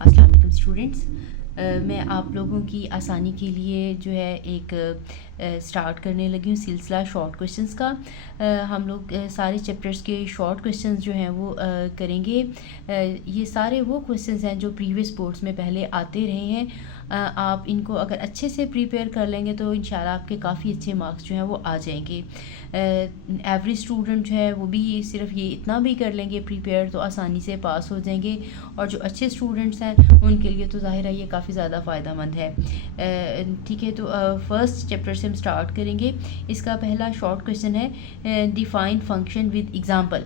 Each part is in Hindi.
अस्सलाम वालेकुम स्टूडेंट्स। मैं आप लोगों की आसानी के लिए जो है एक स्टार्ट करने लगी हूँ सिलसिला शॉर्ट क्वेश्चंस का। हम लोग सारे चैप्टर्स के शॉर्ट क्वेश्चंस जो हैं वो करेंगे। ये सारे वो क्वेश्चंस हैं जो प्रीवियस बोर्ड्स में पहले आते रहे हैं। आप इनको अगर अच्छे से प्रिपेयर कर लेंगे तो इंशाल्लाह आपके काफ़ी अच्छे मार्क्स जो हैं वो आ जाएंगे। एवरेज स्टूडेंट जो है वो भी सिर्फ ये इतना भी कर लेंगे प्रिपेयर तो आसानी से पास हो जाएंगे, और जो अच्छे स्टूडेंट्स हैं उनके लिए तो ज़ाहिर है ये काफ़ी ज़्यादा फ़ायदेमंद है। ठीक है, तो फर्स्ट चैप्टर से हम स्टार्ट करेंगे। इसका पहला शॉर्ट क्वेश्चन है डिफाइन फंक्शन विद एग्जांपल।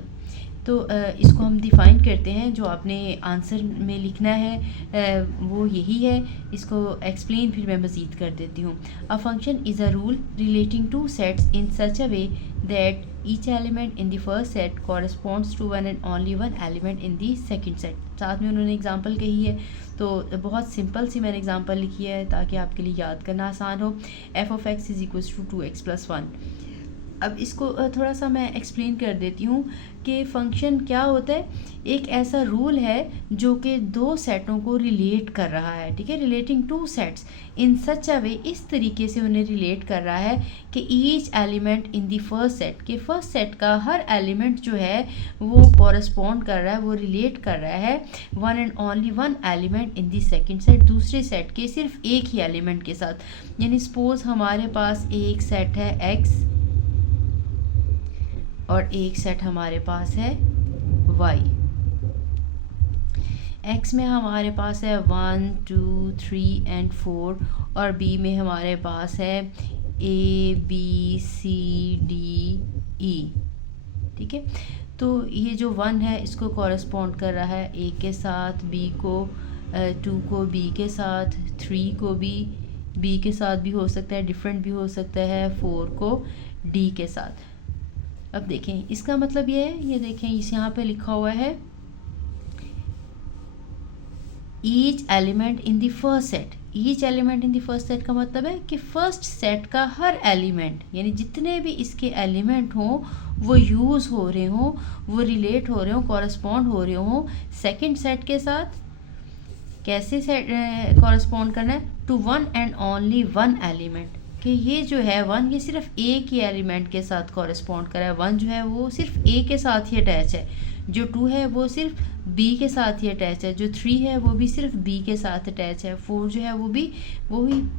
तो इसको हम डिफ़ाइन करते हैं, जो आपने आंसर में लिखना है वो यही है। इसको एक्सप्लेन फिर मैं मज़ीद कर देती हूँ। A function is a rule relating to sets in such a way that each element in the first set corresponds to one and only one element in the second set. साथ में उन्होंने एग्जांपल कही है, तो बहुत सिंपल सी मैंने एग्जांपल लिखी है ताकि आपके लिए याद करना आसान हो। F of x is equals to 2x+1। अब इसको थोड़ा सा मैं एक्सप्लेन कर देती हूँ कि फ़ंक्शन क्या होता है। एक ऐसा रूल है जो कि दो सेटों को रिलेट कर रहा है, ठीक है, relating to sets in such a वे, इस तरीके से उन्हें रिलेट कर रहा है कि each element in the first set, के फर्स्ट सेट का हर एलिमेंट जो है वो कॉरस्पॉन्ड कर रहा है, वो रिलेट कर रहा है one and only one element in the second set, दूसरे सेट के सिर्फ एक ही एलिमेंट के साथ। यानी सपोज हमारे पास एक सेट है एक्स और एक सेट हमारे पास है y। x में हमारे पास है 1 2 3 एंड 4, और b में हमारे पास है a b c d e, ठीक है। तो ये जो 1 है इसको कॉरस्पॉन्ड कर रहा है a के साथ, b को 2 को b के साथ, 3 को b के साथ भी हो सकता है, डिफरेंट भी हो सकता है, 4 को d के साथ। अब देखें इसका मतलब ये है, ये देखें इस यहाँ पे लिखा हुआ है each element in the first set. Each element in the first set का मतलब है कि फर्स्ट सेट का हर एलिमेंट, यानी जितने भी इसके एलिमेंट हों वो यूज़ हो रहे हों, वो रिलेट हो रहे हों, कॉरस्पॉन्ड हो रहे हों सेकेंड सेट के साथ। कैसे सेट कॉरस्पॉन्ड करना है? To one and only one element, कि ये जो है 1 ये सिर्फ ए के एलिमेंट के साथ कॉरस्पॉन्ड कर रहा है। 1 जो है वो सिर्फ ए के साथ ही अटैच है, जो 2 है वो सिर्फ बी के साथ ही अटैच है, जो 3 है वो भी सिर्फ बी के साथ अटैच है, 4 जो है वो भी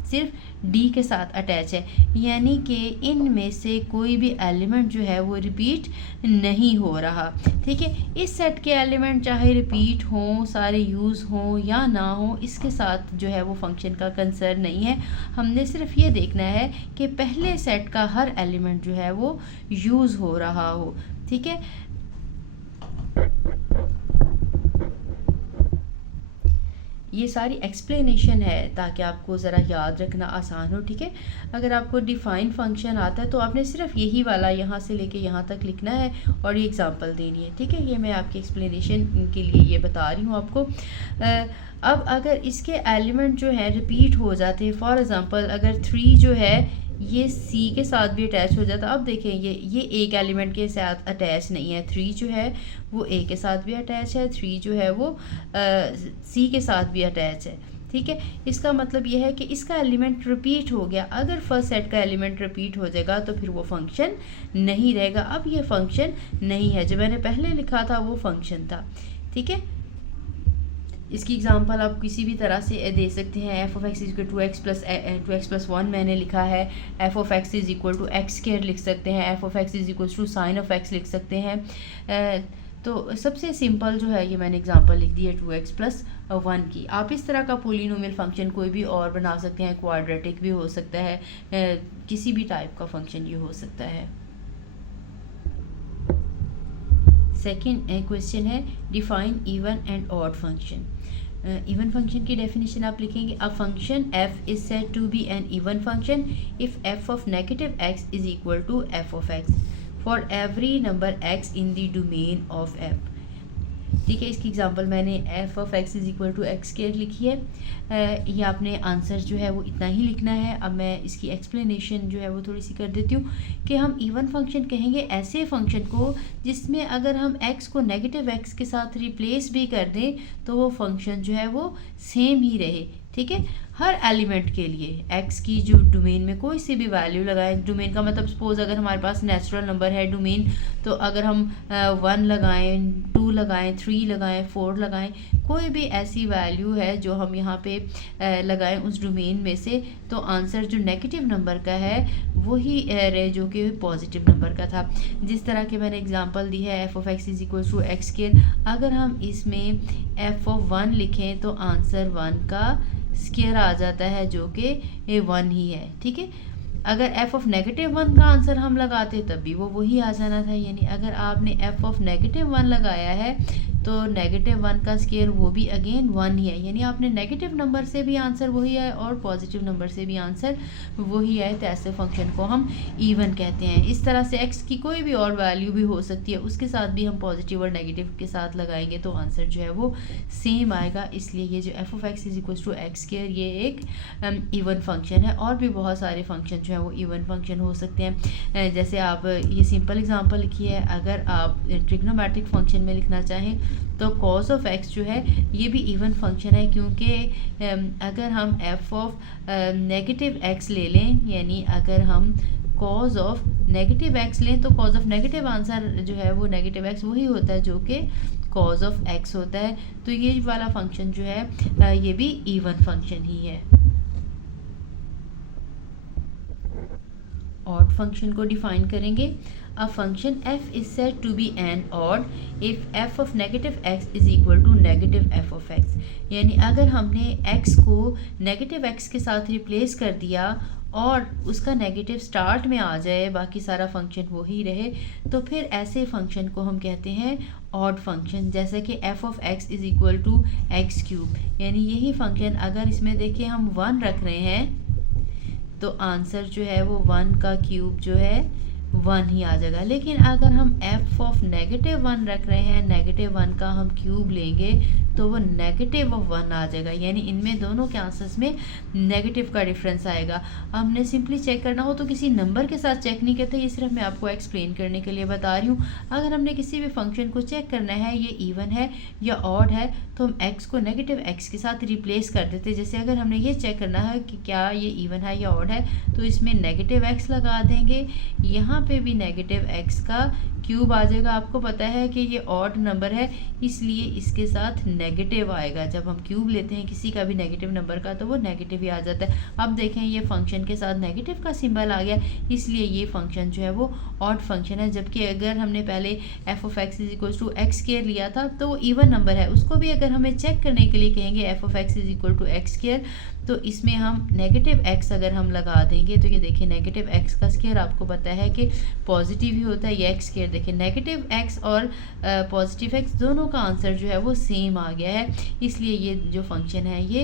सिर्फ डी के साथ अटैच है। यानी कि इनमें से कोई भी एलिमेंट जो है वो रिपीट नहीं हो रहा, ठीक है। इस सेट के एलिमेंट चाहे रिपीट हों, सारे यूज़ हों या ना हो, इसके साथ जो है वो फंक्शन का कंसर्न नहीं है। हमने सिर्फ ये देखना है कि पहले सेट का हर एलिमेंट जो है वो यूज़ हो रहा हो, ठीक है। ये सारी एक्सप्लेनेशन है ताकि आपको ज़रा याद रखना आसान हो, ठीक है। अगर आपको डिफ़ाइन फंक्शन आता है तो आपने सिर्फ यही वाला यहाँ से लेके यहाँ तक लिखना है और ये एग्जांपल देनी है, ठीक है। ये मैं आपकी एक्सप्लेनेशन के लिए ये बता रही हूँ आपको। अब अगर इसके एलिमेंट जो हैं रिपीट हो जाते हैं, फॉर एग्ज़ाम्पल अगर 3 जो है ये C के साथ भी अटैच हो जाता है। अब देखें ये एक एलिमेंट के साथ अटैच नहीं है, 3 जो है वो A के साथ भी अटैच है, 3 जो है वो C के साथ भी अटैच है, ठीक है। इसका मतलब ये है कि इसका एलिमेंट रिपीट हो गया। अगर फर्स्ट सेट का एलिमेंट रिपीट हो जाएगा तो फिर वो फंक्शन नहीं रहेगा। अब ये फंक्शन नहीं है, जो मैंने पहले लिखा था वो फंक्शन था, ठीक है। इसकी एग्जांपल आप किसी भी तरह से दे सकते हैं। F of x is equal to x plus 1 मैंने लिखा है। F of x is equal to x square लिख सकते हैं। F of x is equal to sine of x लिख सकते हैं। तो सबसे सिंपल जो है ये मैंने एग्जांपल लिख दी है 2x+1 की। आप इस तरह का पोलिनोमियल फंक्शन कोई भी और बना सकते हैं, क्वाड्रेटिक भी हो सकता है, किसी भी टाइप का फंक्शन ये हो सकता है। सेकेंड क्वेश्चन है define even and odd function. Even function की डेफिनेशन आप लिखेंगे a function f is said to be an even function if f of negative x is equal to f of x for every number x in the domain of f। ठीक है, इसकी एग्जांपल मैंने f of x is equal to x square लिखी है। ये आपने आंसर जो है वो इतना ही लिखना है। अब मैं इसकी एक्सप्लेनेशन जो है वो थोड़ी सी कर देती हूँ कि हम इवन फंक्शन कहेंगे ऐसे फंक्शन को जिसमें अगर हम एक्स को नेगेटिव एक्स के साथ रिप्लेस भी कर दें तो वो फंक्शन जो है वो सेम ही रहे। ठीक है, हर एलिमेंट के लिए एक्स की जो डोमेन में कोई सी भी वैल्यू लगाएं, डोमेन का मतलब सपोज अगर हमारे पास नेचुरल नंबर है डोमेन, तो अगर हम 1 लगाएं, 2 लगाएं, 3 लगाएं, 4 लगाएं, कोई भी ऐसी वैल्यू है जो हम यहाँ पे लगाएं उस डोमेन में से, तो आंसर जो नेगेटिव नंबर का है वही रहे जो कि पॉजिटिव नंबर का था। जिस तरह के मैंने एग्जांपल दी है f of x is equal to x square, अगर हम इसमें एफ ऑफ 1 लिखें तो आंसर 1 का स्क्वायर आ जाता है जो कि ये 1 ही है। ठीक है, अगर f ऑफ नेगेटिव 1 का आंसर हम लगाते तब भी वो वही आ जाना था। यानी अगर आपने f ऑफ नेगेटिव 1 लगाया है तो नेगेटिव 1 का स्क्वायर वो भी अगेन 1 ही है। यानी आपने नेगेटिव नंबर से भी आंसर वही आए और पॉजिटिव नंबर से भी आंसर वही आए, तो ऐसे फंक्शन को हम इवन कहते हैं। इस तरह से x की कोई भी और वैल्यू भी हो सकती है, उसके साथ भी हम पॉजिटिव और नेगेटिव के साथ लगाएंगे तो आंसर जो है वो सेम आएगा। इसलिए ये जो f of x is equal to x square ये एक इवन फंक्शन है। और भी बहुत सारे फंक्शन जो है वो इवन फंक्शन हो सकते हैं। जैसे आप ये सिंपल एग्जांपल लिखिए, अगर आप ट्रिग्नोमेट्रिक फंक्शन में लिखना चाहें तो कॉस ऑफ एक्स जो है ये भी इवन फंक्शन है, क्योंकि अगर हम एफ ऑफ नेगेटिव एक्स ले लें, यानी अगर हम कॉज ऑफ नेगेटिव एक्स लें तो कॉज ऑफ नेगेटिव आंसर जो है वो नेगेटिव एक्स वही होता है जो कि कॉज ऑफ एक्स होता है। तो ये वाला फंक्शन जो है ये भी इवन फंक्शन ही है। ऑड फंक्शन को डिफाइन करेंगे। अ function f is said to be an odd if f of negative x is equal to negative f of x। यानी अगर हमने x को नेगेटिव x के साथ रिप्लेस कर दिया और उसका नेगेटिव स्टार्ट में आ जाए, बाकी सारा फंक्शन वही रहे, तो फिर ऐसे फंक्शन को हम कहते हैं ऑड फंक्शन। जैसे कि f of x is equal to x cube, यानी यही फंक्शन अगर इसमें देखिए हम 1 रख रहे हैं तो आंसर जो है वो 1 का क्यूब जो है 1 ही आ जाएगा। लेकिन अगर हम f ऑफ नेगेटिव 1 रख रहे हैं, नेगेटिव 1 का हम क्यूब लेंगे तो वो नेगेटिव ऑफ 1 आ जाएगा। यानी इनमें दोनों के आंसर्स में नेगेटिव का डिफरेंस आएगा। हमने सिंपली चेक करना हो तो किसी नंबर के साथ चेक नहीं करते, ये सिर्फ मैं आपको एक्सप्लेन करने के लिए बता रही हूँ। अगर हमने किसी भी फंक्शन को चेक करना है ये इवन है या ऑड है तो हम x को नेगेटिव x के साथ रिप्लेस कर देते। जैसे अगर हमने ये चेक करना है कि क्या ये इवन है या ऑड है तो इसमें नेगेटिव x लगा देंगे, यहाँ पे भी नेगेटिव x का क्यूब आ जाएगा। आपको पता है कि ये ऑड नंबर है इसलिए इसके साथ नेगेटिव आएगा। जब हम क्यूब लेते हैं किसी का भी नेगेटिव नंबर का तो वो नेगेटिव ही आ जाता है। अब देखें ये फंक्शन के साथ नेगेटिव का सिंबल आ गया, इसलिए ये फंक्शन जो है वो ऑड फंक्शन है। जबकि अगर हमने पहले f of x is equal to x square लिया था तो वो इवन नंबर है, उसको भी अगर हमें चेक करने के लिए कहेंगे f of x is equal to x square तो इसमें हम नेगेटिव x अगर हम लगा देंगे तो ये देखिए नेगेटिव x का स्क्वायर आपको पता है कि पॉजिटिव ही होता है। ये x स्क्वायर देखिए नेगेटिव x और पॉजिटिव x दोनों का आंसर जो है वो सेम आ गया है। इसलिए ये जो फंक्शन है ये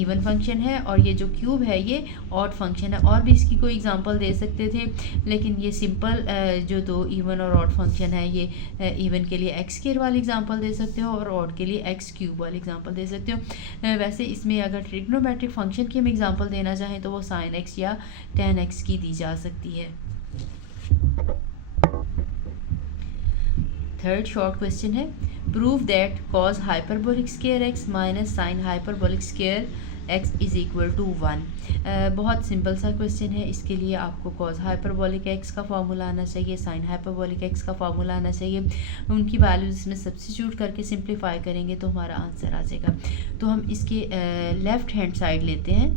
इवन फंक्शन है और ये जो क्यूब है ये ऑड फंक्शन है। और भी इसकी कोई एग्जांपल दे सकते थे, लेकिन ये सिंपल जो दो इवन और ऑड फंक्शन है ये इवन के लिए x स्क्वायर वाली एग्जांपल दे सकते हो और ऑड के लिए x क्यूब वाली एग्जांपल दे सकते हो। वैसे इसमें अगर ट्रिग्नोमेट्रिक फंक्शन की हम एग्जांपल देना चाहें तो वो sin x या tan x की दी जा सकती है। थर्ड शॉर्ट क्वेश्चन है, prove that cos hyperbolic square x minus sin hyperbolic square x is equal to 1। बहुत सिंपल सा क्वेश्चन है। इसके लिए आपको cos हाइपरबोलिक x का फार्मूला आना चाहिए, sin हाइपरबोलिक x का फार्मूला आना चाहिए। उनकी वैल्यूज इसमें सब्स्टिट्यूट करके सिंप्लीफाई करेंगे तो हमारा आंसर आ जाएगा। तो हम इसके लेफ़्ट हैंड साइड लेते हैं।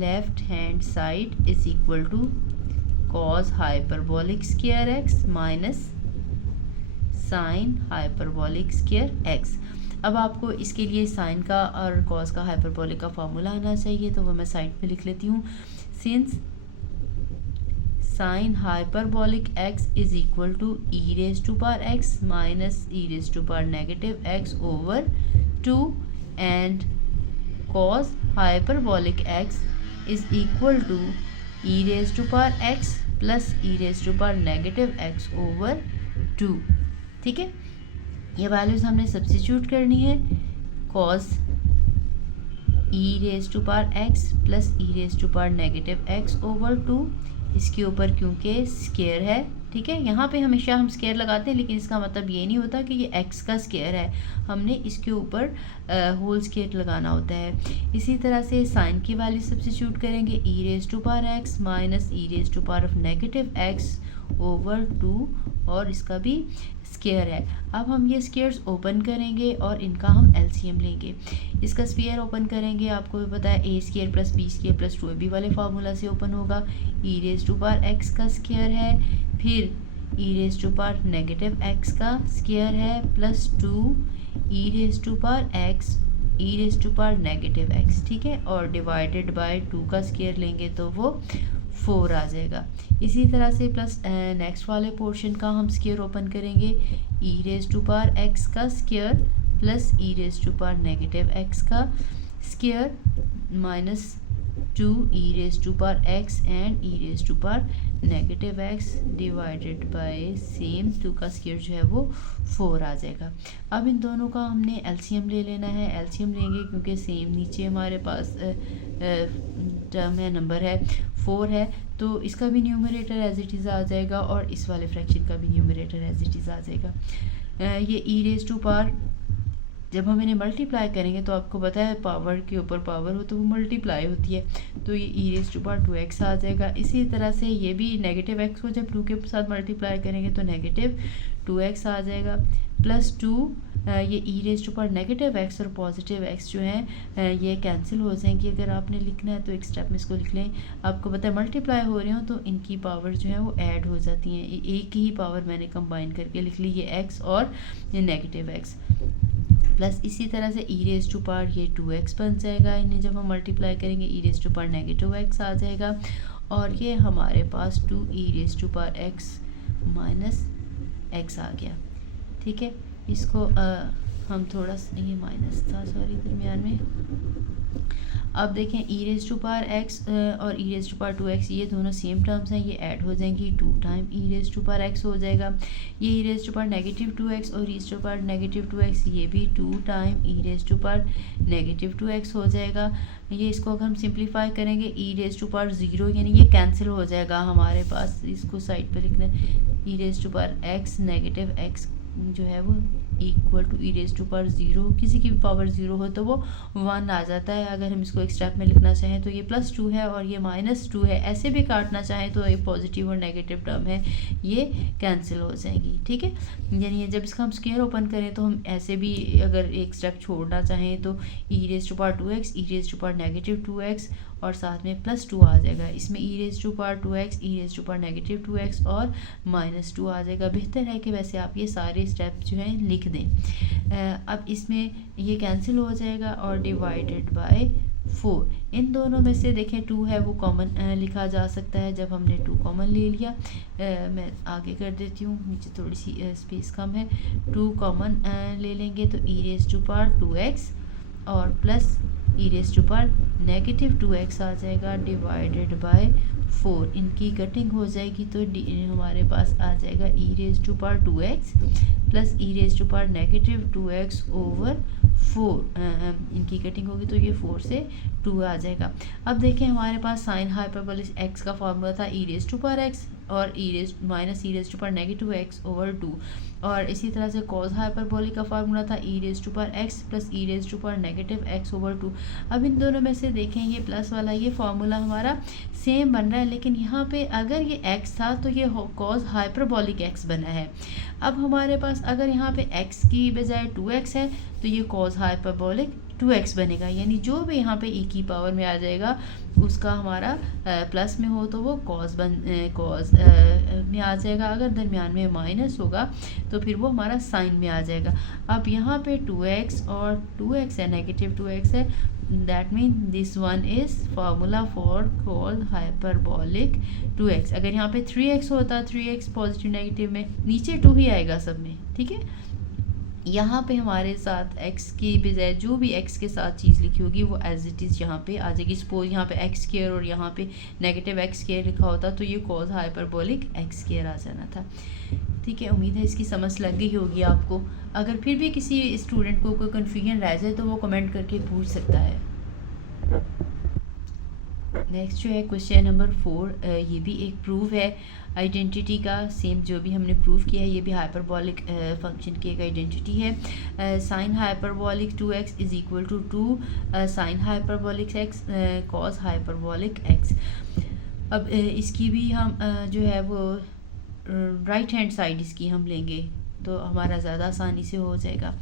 Left hand side is equal to cos hyperbolic square x minus sin hyperbolic square x। अब आपको इसके लिए साइन का और कॉस का हाइपरबोलिक का फार्मूला आना चाहिए, तो वो मैं साइड पे लिख लेती हूँ। Since sine hyperbolic x is equal to e raise to power x minus e raise to power negative x over 2 and cos hyperbolic x is equal to e raise to power x plus e raise to power negative x over 2। ठीक है, ये वैल्यूज़ हमने सब्स्टिट्यूट करनी है, cos e raise to power x plus e raise to power negative x over 2, इसके ऊपर क्योंकि स्केयर है, ठीक है। यहाँ पे हमेशा हम स्केयर लगाते हैं, लेकिन इसका मतलब ये नहीं होता कि ये एक्स का स्केयर है, हमने इसके ऊपर होल स्केयर लगाना होता है। इसी तरह से साइन की वैल्यू सब्स्टिट्यूट करेंगे, e raise to power x minus e raise to power of negative x over 2, और इसका भी स्केयर है। अब हम ये स्केयर्स ओपन करेंगे और इनका हम एलसीएम लेंगे। इसका स्फीयर ओपन करेंगे, आपको भी पता है a square plus b square plus 2ab वाले फार्मूला से ओपन होगा। E raise to power x का स्केयर है, फिर e raise to power negative x का स्केयर है plus 2 e raise to power x e raise to power negative x, ठीक है, और डिवाइडेड बाय 2 का स्केयर लेंगे तो वो 4 आ जाएगा। इसी तरह से प्लस नेक्स्ट वाले पोर्शन का हम स्केयर ओपन करेंगे, e raise to power x का square plus e raise to power negative x का square minus 2 e raise to power x and e raise to power negative x divided by same 2 का स्केयर जो है वो 4 आ जाएगा। अब इन दोनों का हमने एलसीएम ले लेना है। एलसीएम लेंगे क्योंकि सेम नीचे हमारे पास टर्म है, नंबर है 4 है, तो इसका भी न्यूमरेटर एज इट इज़ आ जाएगा और इस वाले फ्रैक्शन का भी न्यूमरेटर एज इट इज़ आ जाएगा। ये ई रेज टू पावर जब हम इन्हें मल्टीप्लाई करेंगे तो आपको पता है पावर के ऊपर पावर हो तो वो मल्टीप्लाई होती है, तो ये e raise to power 2x आ जाएगा। इसी तरह से ये भी नेगेटिव x को जब 2 के साथ मल्टीप्लाई करेंगे तो नेगेटिव 2x आ जाएगा प्लस 2 ये e raise to power negative x और पॉजिटिव x जो है ये कैंसिल हो जाएंगी। अगर आपने लिखना है तो एक स्टेप में इसको लिख लें। आपको पता है मल्टीप्लाई हो रहे हो तो इनकी पावर जो है वो ऐड हो जाती हैं, एक ही पावर मैंने कंबाइन करके लिख ली, ये x और ये नेगेटिव x प्लस इसी तरह से ई रेज टू पावर ये 2x बन जाएगा। इन्हें जब हम मल्टीप्लाई करेंगे e raise to power negative x आ जाएगा और ये हमारे पास 2 e raise to power x minus x आ गया, ठीक है। इसको हम थोड़ा ये माइनस था सॉरी दरमियान में। अब देखें ई रेज टू पावर x और e raise to power 2x ये दोनों सेम टर्म्स हैं, ये ऐड हो जाएंगी, 2 time e raise to power x हो जाएगा। ये e raise to power negative 2x और e raise to power negative 2x ये भी 2 time e raise to power negative 2x हो जाएगा। ये इसको अगर हम सिंप्लीफाई करेंगे ई रेज टू पावर 0 यानी ये कैंसिल हो जाएगा हमारे पास, इसको साइड पर लिखना है e raise to power x negative x जो है वो equal to e raise to power 0, किसी की भी पावर 0 हो तो वो 1 आ जाता है। अगर हम इसको एक स्टेप में लिखना चाहें तो ये प्लस 2 है और ये माइनस 2 है, ऐसे भी काटना चाहें तो ये पॉजिटिव और नेगेटिव टर्म है ये कैंसिल हो जाएंगी, ठीक है। यानी जब इसका हम स्क्वायर ओपन करें तो हम ऐसे भी अगर एक स्टेप छोड़ना चाहें तो e raise to power 2x e raise to power negative 2x और साथ में प्लस 2 आ जाएगा। इसमें e raise to power 2x e raise to power negative 2x और माइनस 2 आ जाएगा। बेहतर है कि वैसे आप ये सारे स्टेप जो हैं लिख दें। अब इसमें ये कैंसिल हो जाएगा और डिवाइडेड बाय 4। इन दोनों में से देखें 2 है वो कॉमन लिखा जा सकता है। जब हमने 2 कॉमन ले लिया, मैं आगे कर देती हूँ, नीचे थोड़ी सी स्पेस कम है, 2 कॉमन ले लेंगे तो e raise to power 2x और plus e raise to power negative 2x आ जाएगा डिवाइडेड बाय 4। इनकी कटिंग हो जाएगी तो हमारे पास आ जाएगा e raise to power 2x plus e raise to power negative 2x over 4। इनकी कटिंग होगी तो ये 4 से 2 आ जाएगा। अब देखें हमारे पास साइन हाइपरबोलिक x का फॉर्मूला था e raise to power x और e raise to power negative x over 2, और इसी तरह से कॉस हाइपरबोलिक का फार्मूला था e raise to power x plus e raise to power negative x over 2। अब इन दोनों में से देखें ये प्लस वाला ये फार्मूला हमारा सेम बन रहा है, लेकिन यहाँ पे अगर ये x था तो ये कॉस हाइपरबोलिक x बना है। अब हमारे पास अगर यहाँ पे x की बजाय 2x है तो ये कॉस हाइपरबोलिक 2x बनेगा, यानी जो भी यहाँ पे e की पावर में आ जाएगा उसका हमारा प्लस में हो तो वो कॉस में आ जाएगा, अगर दरमियान में माइनस होगा तो फिर वो हमारा साइन में आ जाएगा। अब यहाँ पे 2x और 2x है, नेगेटिव 2x है, that mean this one is formula for cos hyperbolic 2x। अगर यहाँ पे 3x होता, 3x पॉजिटिव नेगेटिव में नीचे 2 ही आएगा सब में, ठीक है। यहाँ पे हमारे साथ x के बजाय जो भी x के साथ चीज़ लिखी होगी वो एज इट इज़ यहाँ पे आ जाएगी। सपोज यहाँ पे एक्स स्क्वायर और यहाँ पे नेगेटिव एक्स स्क्वायर लिखा होता तो ये कॉज हाइपरबोलिक एक्स स्क्वायर आ जाना था। ठीक है, उम्मीद है इसकी समझ लग गई होगी आपको। अगर फिर भी किसी स्टूडेंट को कोई कन्फ्यूजन रह जाए तो वो कमेंट करके पूछ सकता है। नेक्स्ट जो है क्वेश्चन नंबर 4, ये भी एक प्रूफ है आइडेंटिटी का। सेम जो भी हमने प्रूफ किया है ये भी हाइपरबॉलिक फंक्शन की एक आइडेंटिटी है। Sine hyperbolic 2x is equal to 2 sine hyperbolic x cos hyperbolic x। अब इसकी भी हम जो है वो राइट हैंड साइड इसकी हम लेंगे तो हमारा ज़्यादा आसानी से हो जाएगा।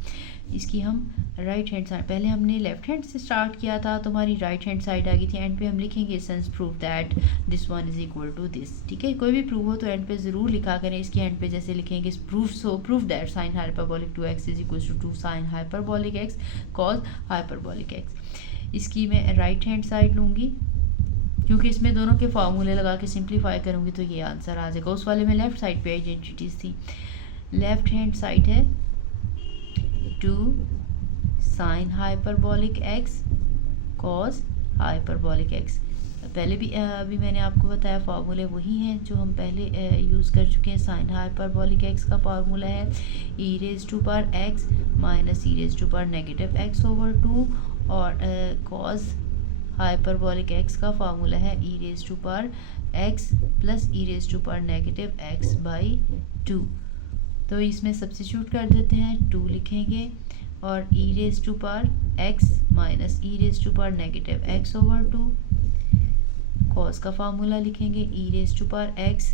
इसकी हम राइट हैंड साइड, पहले हमने लेफ्ट हैंड से स्टार्ट किया था तो हमारी राइट हैंड साइड आ गई थी। एंड पे हम लिखेंगे hence proof that this one is equal to this. ठीक है, कोई भी प्रूफ हो तो एंड पे ज़रूर लिखा करें। इसके एंड पे जैसे लिखेंगे proof that sine hyperbolic 2x is equal to 2 sine hyperbolic x cos hyperbolic x। इसकी मैं राइट हैंड साइड लूँगी क्योंकि इसमें दोनों के फार्मूले लगा के सिंप्लीफाई करूँगी तो ये आंसर आ जाएगा। उस वाले में लेफ्ट साइड पे आइडेंटिटीज़ थी। लेफ्ट हैंड साइड है 2 sine hyperbolic x cos hyperbolic x। पहले भी अभी मैंने आपको बताया फार्मूले वही हैं जो हम पहले यूज़ कर चुके हैं। साइन हाइपरबॉलिक x का फार्मूला है e raise to power x minus e raise to power negative x over 2 और कॉस हाइपरबॉलिक x का फार्मूला है e raise to power x plus e raise to power negative x by 2। तो इसमें सब्स्टिट्यूट कर देते हैं, 2 लिखेंगे और e raise to power x minus e raise to power negative x over 2। Cos का फार्मूला लिखेंगे e raise to power x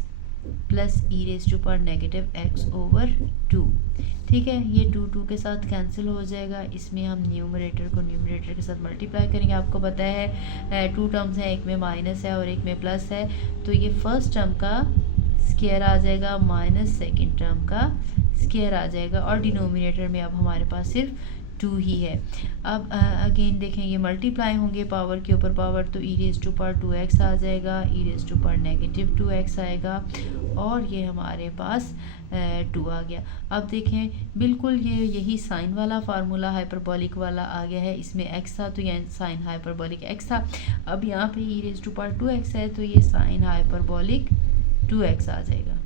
plus e raise to power negative x over 2। ठीक है, ये 2 के साथ कैंसिल हो जाएगा। इसमें हम न्यूमरेटर को न्यूमरेटर के साथ मल्टीप्लाई करेंगे। आपको पता है 2 टर्म्स हैं, एक में माइनस है और एक में प्लस है, तो ये फर्स्ट टर्म का स्क्वायर आ जाएगा माइनस सेकेंड टर्म का स्क्वायर आ जाएगा और डिनोमिनेटर में अब हमारे पास सिर्फ 2 ही है। अब अगेन देखें ये मल्टीप्लाई होंगे पावर के ऊपर पावर, तो e raise to power 2x आ जाएगा, e raise to power negative 2x आएगा और ये हमारे पास 2 आ गया। अब देखें बिल्कुल ये यही साइन वाला फार्मूला हाइपरबॉलिक वाला आ गया है। इसमें x था तो ये साइन हाइपरबॉलिक x था। अब यहाँ पे e raise to power 2x है तो ये साइन हाइपरबॉलिक 2x आ जाएगा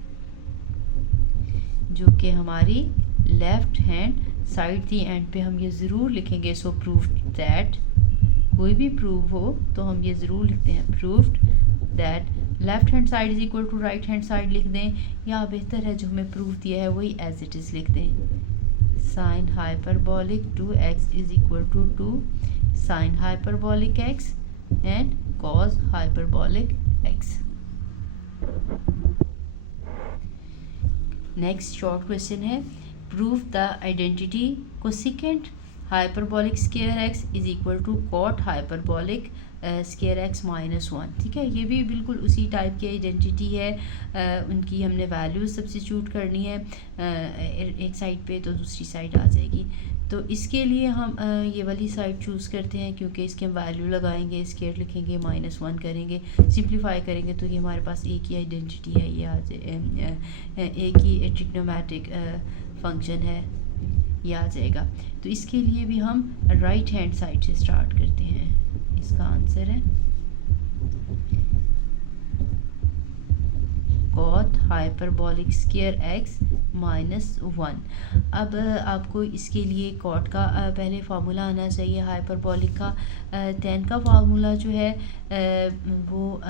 जो कि हमारी लेफ्ट हैंड साइड थी। एंड पे हम ये ज़रूर लिखेंगे सो प्रूफ दैट, कोई भी प्रूफ हो तो हम ये ज़रूर लिखते हैं proved that left hand side is equal to right hand side लिख दें, या बेहतर है जो हमें प्रूफ दिया है वही एज इट इज़ लिख दें। Sine hyperbolic 2x is equal to 2 sine hyperbolic x and cos hyperbolic x। Next short question है proof the identity cosecant hyperbolic square x is equal to cot hyperbolic square x minus 1। ठीक है, ये भी बिल्कुल उसी टाइप की आइडेंटिटी है। उनकी हमने वैल्यूज सब्स्टिट्यूट करनी है एक साइड पे तो दूसरी साइड आ जाएगी। तो इसके लिए हम ये वाली साइड चूज़ करते हैं क्योंकि इसके हम वैल्यू लगाएंगे, स्क्वायर लिखेंगे, -1 करेंगे, सिंप्लीफाई करेंगे तो ये हमारे पास एक ही आइडेंटिटी है, ये एक ही ट्रिग्नोमेट्रिक फंक्शन है, ये आ जाएगा। तो इसके लिए भी हम राइट हैंड साइड से स्टार्ट करते हैं। इसका आंसर है cot hyperbolic square x minus 1। अब आपको इसके लिए कॉट का पहले फार्मूला आना चाहिए हाइपरबॉलिक का। tan का फार्मूला जो है वो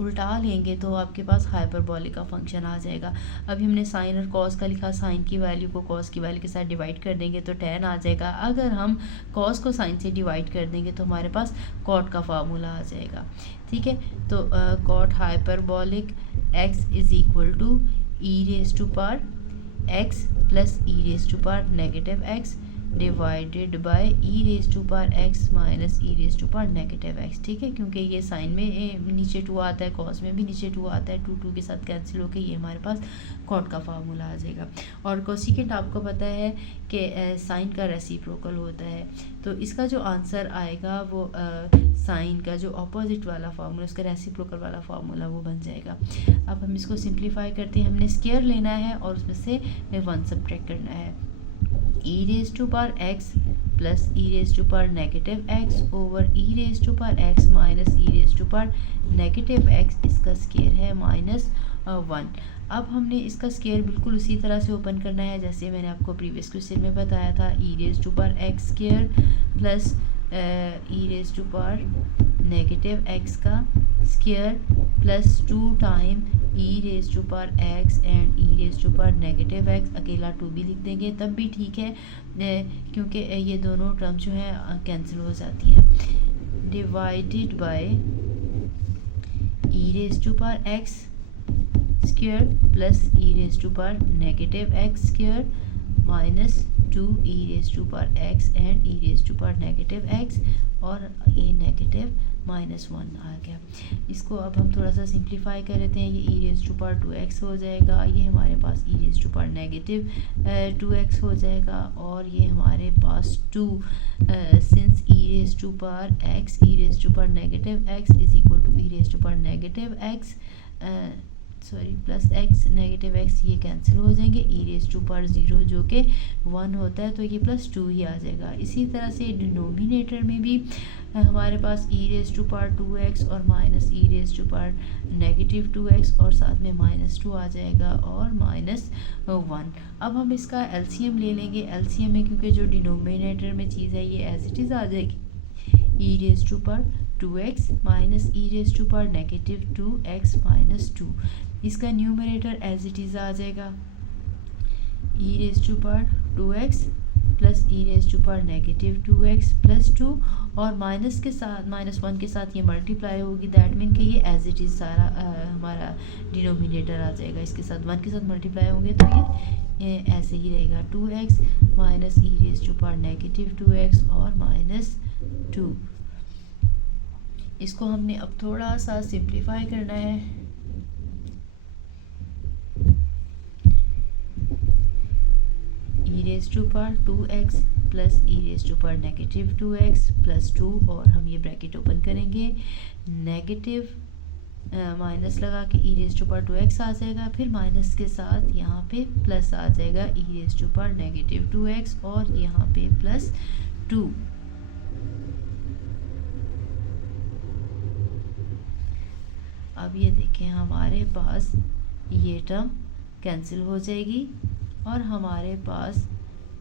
उल्टा लेंगे तो आपके पास हाइपरबॉलिक का फंक्शन आ जाएगा। अभी हमने साइन और कॉस का लिखा, साइन की वैल्यू को कॉस की वैल्यू के साथ डिवाइड कर देंगे तो tan आ जाएगा। अगर हम कॉस को साइन से डिवाइड कर देंगे तो हमारे पास कॉट का फार्मूला आ जाएगा। ठीक है, तो cot hyperbolic x is equal to e raise to power x plus e raise to power negative x divided by e raise to power x minus e raise to power negative x। ठीक है, क्योंकि ये साइन में नीचे 2 आता है, कॉस में भी नीचे 2 आता है, 2 के साथ कैंसिल होकर ये हमारे पास कॉट का फार्मूला आ जाएगा। और कोसेकेंट आपको पता है कि साइन का रेसिप्रोकल होता है, तो इसका जो आंसर आएगा वो साइन का जो अपोजिट वाला फार्मूला, उसका रेसिप्रोकल वाला फार्मूला वो बन जाएगा। अब हम इसको सिंप्लीफाई करते हैं। हमने स्क्वायर लेना है और उसमें से 1 सब्ट्रैक्ट करना है। E raise to power x plus e raise to power negative x over e raise to power x minus e raise to power negative x, इसका स्केयर है -1। अब हमने इसका स्केयर बिल्कुल उसी तरह से ओपन करना है जैसे मैंने आपको प्रीवियस क्वेश्चन में बताया था, e raise to power x square plus e raise to power negative x का square plus 2 time e raise to power x and e raise to power negative x, अकेला 2 भी लिख देंगे तब भी ठीक है क्योंकि ये दोनों टर्म जो है कैंसिल हो जाती हैं, divided by e raise to power x square plus e raise to power negative x square minus 2 e raise to power x and e raise to power negative x, और ये नेगेटिव -1 आ गया। इसको अब हम थोड़ा सा सिंप्लीफाई कर लेते हैं, ये e raise to power 2x हो जाएगा, ये हमारे पास e raise to power negative 2x हो जाएगा, और ये हमारे पास 2 since e raise to power x e raise to power negative x is equal to e raise to power negative x plus x negative x, ये कैंसिल हो जाएंगे, ई रेज टू पावर 0 जो कि 1 होता है तो ये +2 ही आ जाएगा। इसी तरह से डिनोमिनेटर में भी हमारे पास e raise to power 2x और minus e raise to power negative 2x और साथ में -2 आ जाएगा और -1। अब हम इसका एलसीएम ले लेंगे, एलसीएम में क्योंकि जो डिनोमिनेटर में चीज़ है ये एज इट इज़ आ जाएगी, e raise to power 2x minus e raise to power negative 2x minus 2, इसका न्यूमरेटर एज इट इज़ आ जाएगा e raise to power 2x plus e raise to power negative 2x plus 2, और माइनस के साथ -1 के साथ ये मल्टीप्लाई होगी, दैट मीन कि ये एज इट इज़ सारा हमारा डिनोमिनेटर आ जाएगा, इसके साथ 1 के साथ मल्टीप्लाई होंगे तो ये ऐसे ही रहेगा 2x minus e raise to power negative 2x और -2। इसको हमने अब थोड़ा सा सिंप्लीफाई करना है, e raise to power 2x plus e raise to power negative 2x plus 2, और हम ये ब्रैकेट ओपन करेंगे, नेगेटिव माइनस लगा के e raise to power 2x आ जाएगा, फिर माइनस के साथ यहाँ पे प्लस आ जाएगा e raise to power negative 2x और यहाँ पे +2। अब ये देखें हमारे पास ये टर्म कैंसिल हो जाएगी और हमारे पास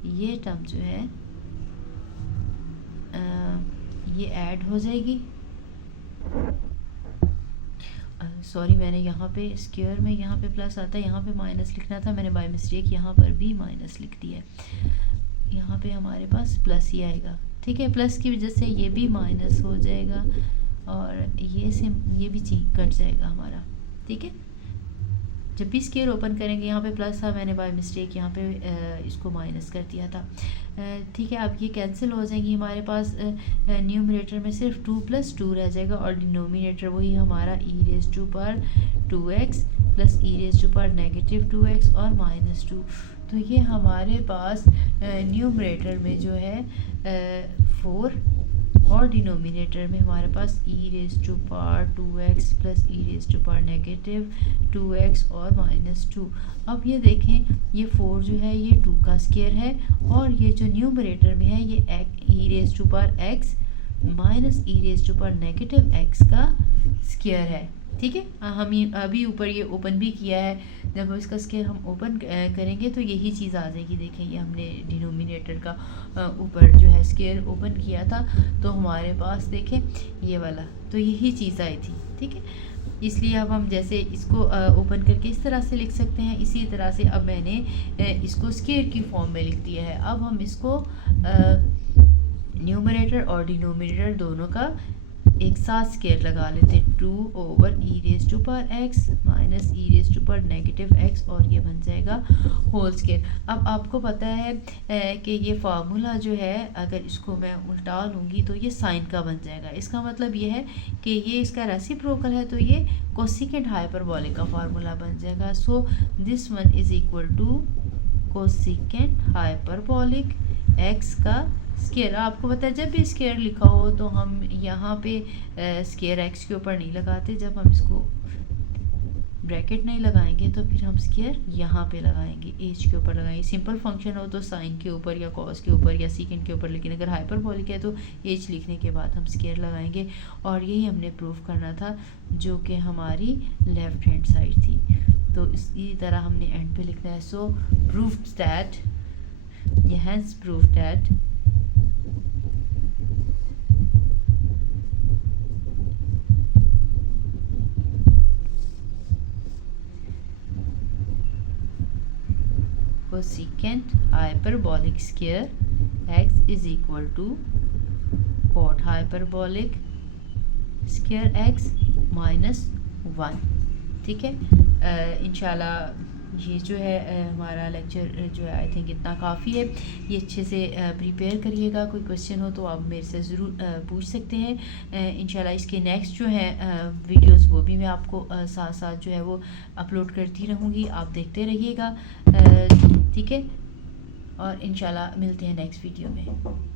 ये टर्म जो है ये ऐड हो जाएगी। सॉरी, मैंने यहाँ पे स्क्वायर में यहाँ पे प्लस आता है, यहाँ पे माइनस लिखना था, मैंने बाय मिस्टेक यहाँ पर भी माइनस लिख दिया है। यहाँ पे हमारे पास प्लस ही आएगा, ठीक है। प्लस की वजह से ये भी माइनस हो जाएगा और ये भी कट जाएगा हमारा, ठीक है। जब भी स्केयर ओपन करेंगे, यहाँ पे प्लस था, मैंने बाय मिस्टेक यहाँ पे इसको माइनस कर दिया था, ठीक है। अब ये कैंसिल हो जाएंगी, हमारे पास न्यूमरेटर में सिर्फ 2 + 2 रह जाएगा और डिनोमिनेटर वही हमारा e raise to power 2x plus e raise to power negative 2x और -2। तो ये हमारे पास न्यूमरेटर में जो है 4 और डिनोमिनेटर में हमारे पास e raise to power 2x plus e raise to power negative 2x और -2। अब ये देखें, ये 4 जो है ये 2 का स्केयर है और ये जो न्यूमरेटर में है ये e raise to power x minus e raise to power negative x का स्केयर है, ठीक है। हम अभी ऊपर ये ओपन भी किया है, जब इसका स्केयर हम ओपन करेंगे तो यही चीज़ आ जाएगी। देखें, ये हमने डिनोमिनेटर का ऊपर जो है स्केयर ओपन किया था तो हमारे पास देखें ये वाला, तो यही चीज़ आई थी, ठीक है। इसलिए अब हम जैसे इसको ओपन करके इस तरह से लिख सकते हैं, इसी तरह से अब मैंने इसको स्केयर की फॉर्म में लिख दिया है। अब हम इसको न्यूमरेटर और डिनोमिनेटर दोनों का एक साथ स्केयर लगा लेते हैं, 2 over e raise to power x minus e raise to power negative x और ये बन जाएगा होल स्केयर। अब आपको पता है कि ये फार्मूला जो है अगर इसको मैं उल्टा लूँगी तो ये साइन का बन जाएगा। इसका मतलब ये है कि ये इसका रेसिप्रोकल है तो ये कोसेकेंट हाइपरबोलिक का फार्मूला बन जाएगा। So this one is equal to cosecant hyperbolic x का स्केयर। आपको पता है जब भी स्केयर लिखा हो तो हम यहाँ पे स्केयर x के ऊपर नहीं लगाते, जब हम इसको ब्रैकेट नहीं लगाएंगे तो फिर हम स्क्वायर यहाँ पे लगाएंगे, एज के ऊपर लगाएंगे। सिंपल फंक्शन हो तो साइन के ऊपर या कॉस के ऊपर या सीकेंड के ऊपर, लेकिन अगर हाइपरबोलिक है तो एज लिखने के बाद हम स्क्वायर लगाएंगे। और यही हमने प्रूफ करना था, जो कि हमारी लेफ्ट हैंड साइड थी। तो इसी तरह हमने एंड पे लिखना है। सो प्रूव्ड दैट, ये has proved that cosecant hyperbolic square x is equal to cot hyperbolic square x minus 1। ठीक है, इंशाल्लाह ये जो है हमारा लेक्चर जो है आई थिंक इतना काफ़ी है। ये अच्छे से प्रिपेयर करिएगा। कोई क्वेश्चन हो तो आप मेरे से ज़रूर पूछ सकते हैं। इंशाल्लाह इसके नेक्स्ट जो है वीडियोस वो भी मैं आपको साथ साथ जो है वो अपलोड करती रहूँगी, आप देखते रहिएगा। ठीक है, और इंशाल्लाह मिलते हैं नेक्स्ट वीडियो में।